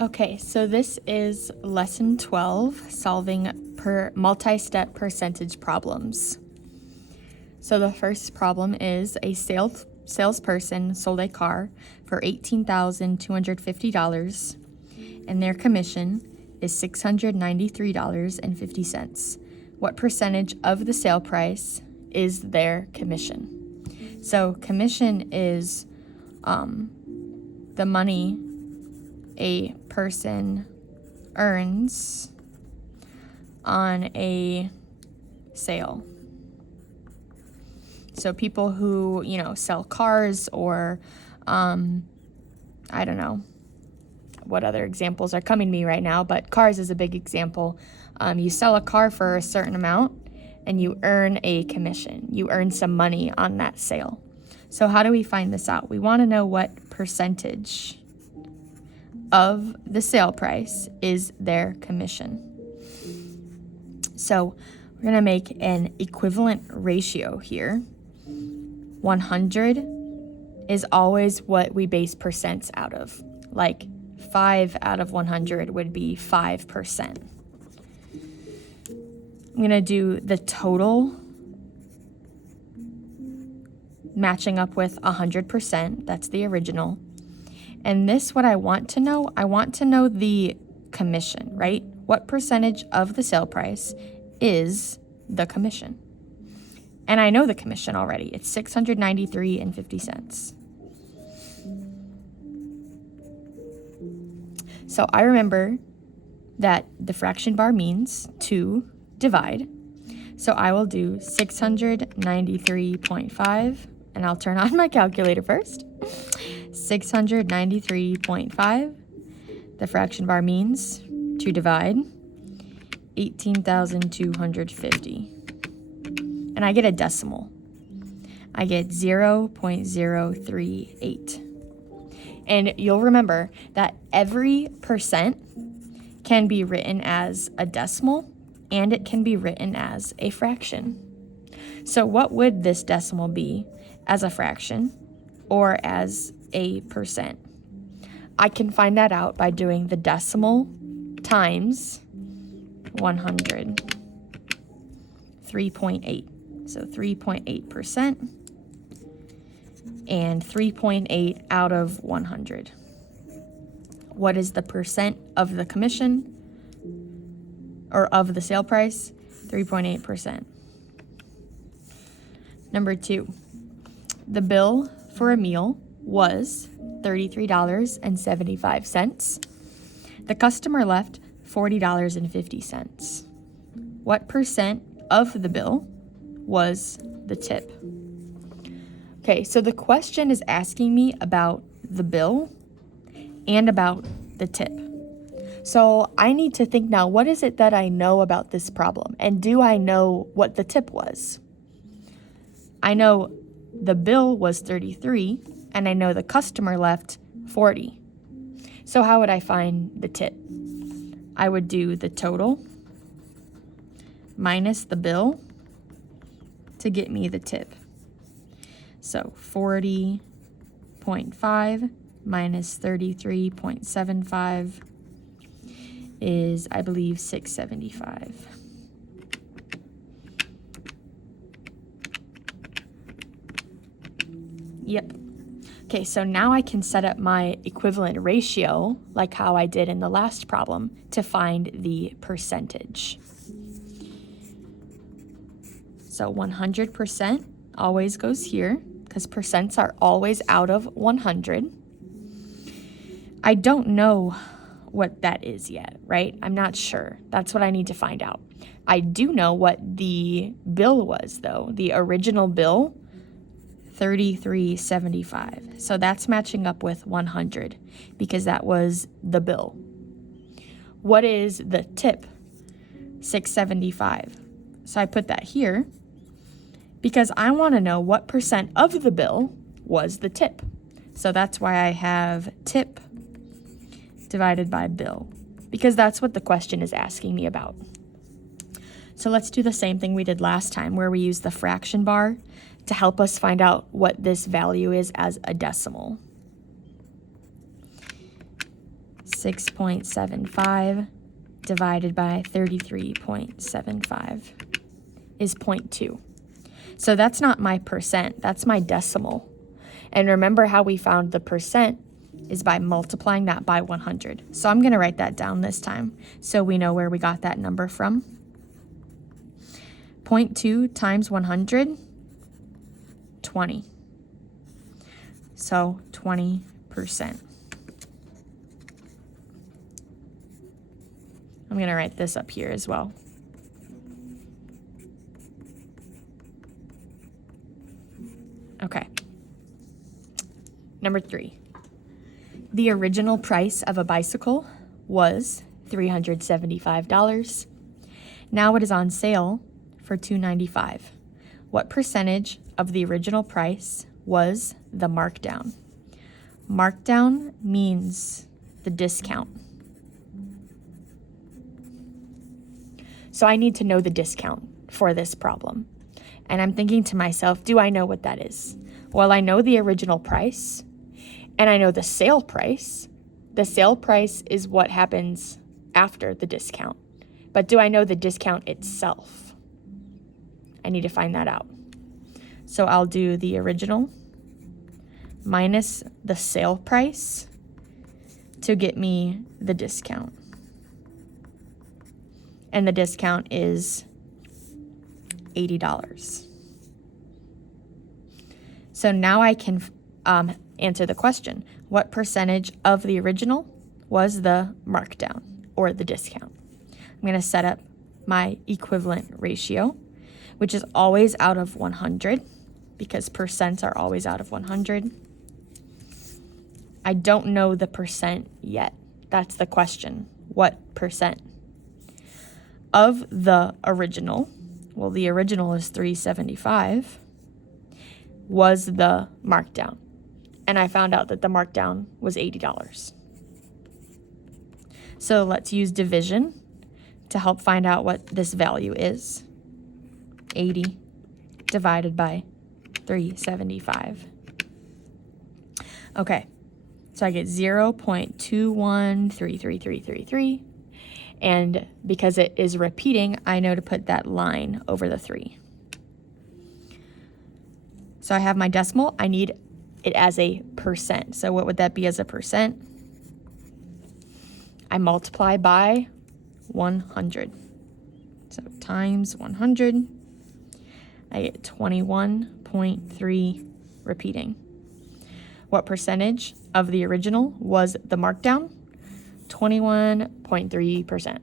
Okay, so this is lesson 12, solving multi-step percentage problems. So the first problem is a salesperson sold a car for $18,250, and their commission is $693.50. What percentage of the sale price is their commission? So commission is the money a person earns on a sale. So people who, sell cars or, I don't know what other examples are coming to me right now, but cars is a big example. You sell a car for a certain amount and you earn a commission. You earn some money on that sale. So how do we find this out? We want to know what percentage of the sale price is their commission. So we're going to make an equivalent ratio here. 100 is always what we base percents out of. Like 5 out of 100 would be 5%. I'm going to do the total matching up with 100%. That's the original. And this, what I want to know the commission, right? What percentage of the sale price is the commission? And I know the commission already. It's $693.50. So I remember that the fraction bar means to divide. So I will do 693.5, and I'll turn on my calculator first. 693.5. The fraction bar means to divide 18,250. And I get a decimal. I get 0.038. And you'll remember that every percent can be written as a decimal and it can be written as a fraction. So what would this decimal be as a fraction or as a percent? I can find that out by doing the decimal times 100, 3.8. So 3.8% and 3.8 out of 100. What is the percent of the commission or of the sale price? 3.8%. Number 2, the bill for a meal was $33.75. The customer left $40.50. What percent of the bill was the tip? Okay, so the question is asking me about the bill and about the tip. So I need to think now, what is it that I know about this problem? And do I know what the tip was? I know the bill was 33, and I know the customer left 40. So how would I find the tip? I would do the total minus the bill to get me the tip. So 40.5 minus 33.75 is, I believe, 675. Yep. Okay, so now I can set up my equivalent ratio, like how I did in the last problem, to find the percentage. So 100% always goes here, because percents are always out of 100. I don't know what that is yet, right? I'm not sure. That's what I need to find out. I do know what the bill was, though. The original bill, $33.75. So that's matching up with 100 because that was the bill. What is the tip? $6.75. So I put that here because I want to know what percent of the bill was the tip. So that's why I have tip divided by bill, because that's what the question is asking me about. So let's do the same thing we did last time, where we use the fraction bar to help us find out what this value is as a decimal. 6.75 divided by 33.75 is 0.2. So that's not my percent, that's my decimal. And remember how we found the percent is by multiplying that by 100. So I'm going to write that down this time so we know where we got that number from. 0.2 times 100, 20. So 20%. I'm going to write this up here as well. Okay. Number 3. The original price of a bicycle was $375. Now it is on sale for $295. What percentage of the original price was the markdown? Markdown means the discount. So I need to know the discount for this problem. And I'm thinking to myself, do I know what that is? Well, I know the original price and I know the sale price. The sale price is what happens after the discount. But do I know the discount itself? I need to find that out. So I'll do the original minus the sale price to get me the discount. And the discount is $80. So now I can answer the question. What percentage of the original was the markdown or the discount? I'm going to set up my equivalent ratio, which is always out of 100 because percents are always out of 100. I don't know the percent yet. That's the question. What percent? Of the original, well, the original is $375, was the markdown. And I found out that the markdown was $80. So let's use division to help find out what this value is. 80 divided by 375. Okay, so I get 0.21333333. And because it is repeating, I know to put that line over the 3. So I have my decimal. I need it as a percent. So what would that be as a percent? I multiply by 100. So times 100, I get 21.3 repeating. What percentage of the original was the markdown? 21.3%.